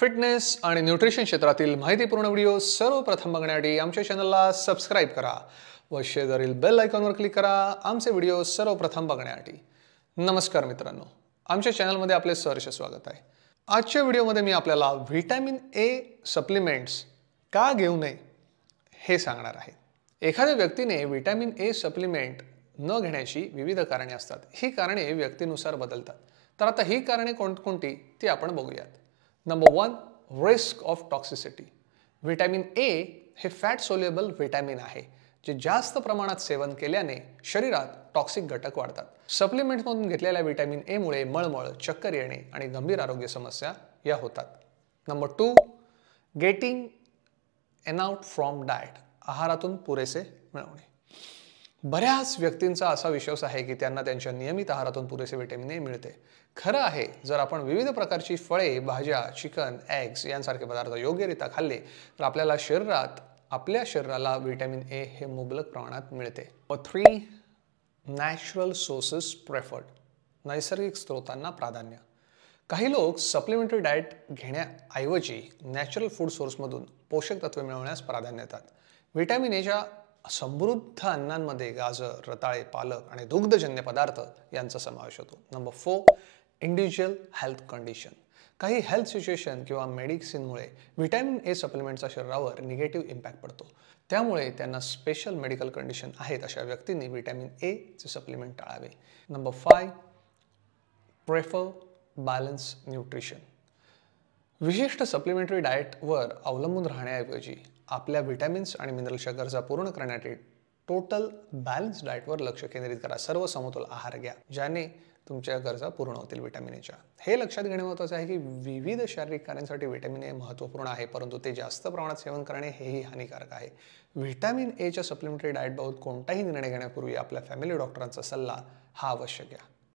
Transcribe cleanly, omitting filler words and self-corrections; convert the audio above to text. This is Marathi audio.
फिटनेस आणि न्यूट्रिशन क्षेत्रातील माहितीपूर्ण व्हिडिओ सर्वप्रथम बघण्यासाठी आमच्या चॅनलला सबस्क्राईब करा व शेजारील बेल आयकॉनवर क्लिक करा आमचे व्हिडिओ सर्वप्रथम बघण्यासाठी। नमस्कार मित्रांनो, आमच्या चॅनलमध्ये आपले सहर्ष स्वागत आहे। आजच्या व्हिडिओमध्ये मी आपल्याला व्हिटॅमिन ए सप्लिमेंट्स का घेऊ नये हे सांगणार आहे। एखाद्या व्यक्तीने व्हिटॅमिन ए सप्लिमेंट न घेण्याची विविध कारणे असतात। ही कारणे व्यक्तीनुसार बदलतात। तर आता ही कारणे कोणकोणती ती आपण बघूयात। Number 1, risk of toxicity. Vitamin A हे फॅट सोल्युबल व्हिटॅमिन आहे, जे जास्त प्रमाणात सेवन केल्याने शरीरात टॉक्सिक घटक वाढतात। सप्लिमेंट्समधून घेतलेल्या व्हिटॅमिन ए मुळे मळमळ, चक्कर येणे आणि गंभीर आरोग्य समस्या या होतात। Number 2, getting enough from diet. आहारातून पुरेसे मिळवणे। बऱ्याच व्यक्तींचा असा विश्वास आहे की त्यांना त्यांच्या नियमित आहारातून पुरेसे व्हिटॅमिन ए मिळते। खरं आहे, जर आपण विविध प्रकारची फळे, भाज्या, चिकन, एग्स यांसारखे पदार्थ योग्यरित्या खाल्ले तर आपल्या शरीराला व्हिटॅमिन ए हे मुबलक प्रमाणात मिळते। 3, नॅचरल सोर्सेस प्रेफर्ड। नैसर्गिक स्रोतांना प्राधान्य। काही लोक सप्लिमेंटरी डाएट घेण्याऐवजी नॅचरल फूड सोर्समधून पोषक तत्वे मिळवण्यास प्राधान्य देतात। व्हिटॅमिन एच्या समृद्ध अन्नांमध्ये गाजर, रताळे, पालक आणि दुग्धजन्य पदार्थ यांचा समावेश होतो। Number 4, individual health condition. काही हेल्थ सिच्युएशन किंवा मेडिसिनमुळे व्हिटॅमिन ए सप्लिमेंटचा शरीरावर निगेटिव्ह इम्पॅक्ट पडतो। त्यामुळे त्यांना स्पेशल मेडिकल कंडिशन आहेत अशा व्यक्तींनी व्हिटॅमिन ए चे सप्लिमेंट टाळावे। Number 5, prefer balance nutrition. विशिष्ट सप्लिमेंटरी डाएटवर अवलंबून राहण्याऐवजी आपल्या व्हिटॅमिन्स आणि मिनरल्सच्या गरजा पूर्ण करण्यासाठी टोटल बॅलन्स डाएटवर लक्ष केंद्रित करा। सर्व समतोल आहार घ्या, ज्याने तुमच्या गरजा पूर्ण होतील व्हिटॅमिन एच्या। हे लक्षात घेणे महत्त्वाचे आहे की विविध शारीरिक कार्यांसाठी व्हिटॅमिन ए महत्त्वपूर्ण आहे, परंतु ते जास्त प्रमाणात सेवन करणे हेही हानिकारक आहे। व्हिटॅमिन एच्या सप्लिमेंटरी डाएटबाबत कोणताही निर्णय घेण्यापूर्वी आपल्या फॅमिली डॉक्टरांचा सल्ला हा अवश्य घ्या।